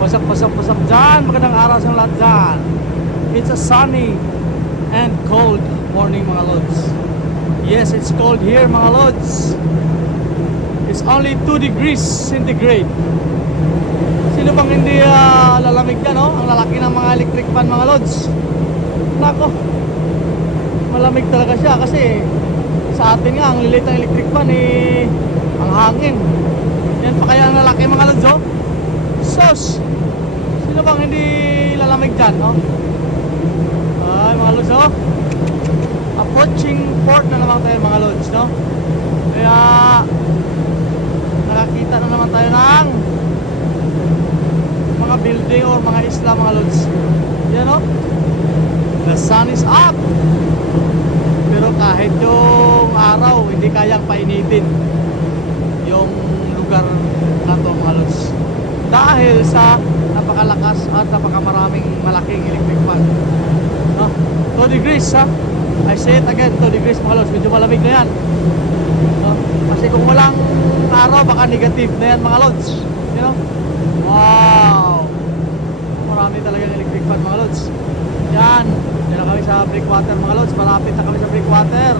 What's up dyan? Magandang araw sa lahat dyan. It's a sunny and cold morning mga lods. Yes, it's cold here mga lods. It's only 2 degrees centigrade. Sino bang hindi lalamig ka, no? Ang lalaki ng mga electric fan mga lods. Nako, malamig talaga siya kasi sa atin nga, ang lilit ng electric fan ang hangin. Yan pa kaya ang lalaki mga lods, oh. Sos! Sino bang hindi lalamig dyan, no? Ay, mga lods, oh. Approaching port na naman tayo mga lods, no? Kaya nakakita na naman tayo ng mga building or mga isla mga lods. Yan, no? The sun is up. Pero kahit yung araw, hindi kayang painitin yung lugar na to mga lods. Dahil sa napakalakas at napakamaraming malaking electric fan, no? 2 degrees, ha? I say it again, 2 degrees mga lods. Medyo malamig na yan, no? Kasi kung walang araw, baka negative na yan mga lods. You know? Wow! Marami talagang electric fan mga lods. Yan, yan na kami sa breakwater mga lods. Malapit na kami sa breakwater.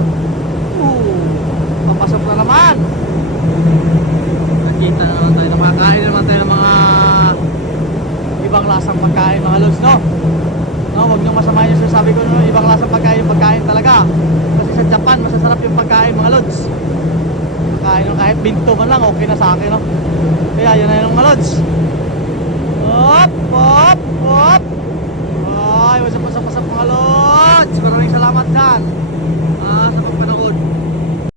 Papasok na naman. Nakita na naman tayo, nakakain naman tayo ng mga ibang lasang pagkain mga lods, no? No, wag nyo masamahin yung sinasabi ko, no? Ibang lasang pagkain, pagkain talaga. Kasi sa Japan, masasarap yung pagkain mga lods. Pagkain ng kahit binto man lang, okay na sa akin, no? Kaya yan na yung mga lods. Hop, hop, hop. Ay, wasap mga lods. Maraming salamat dyan sa pagpanood.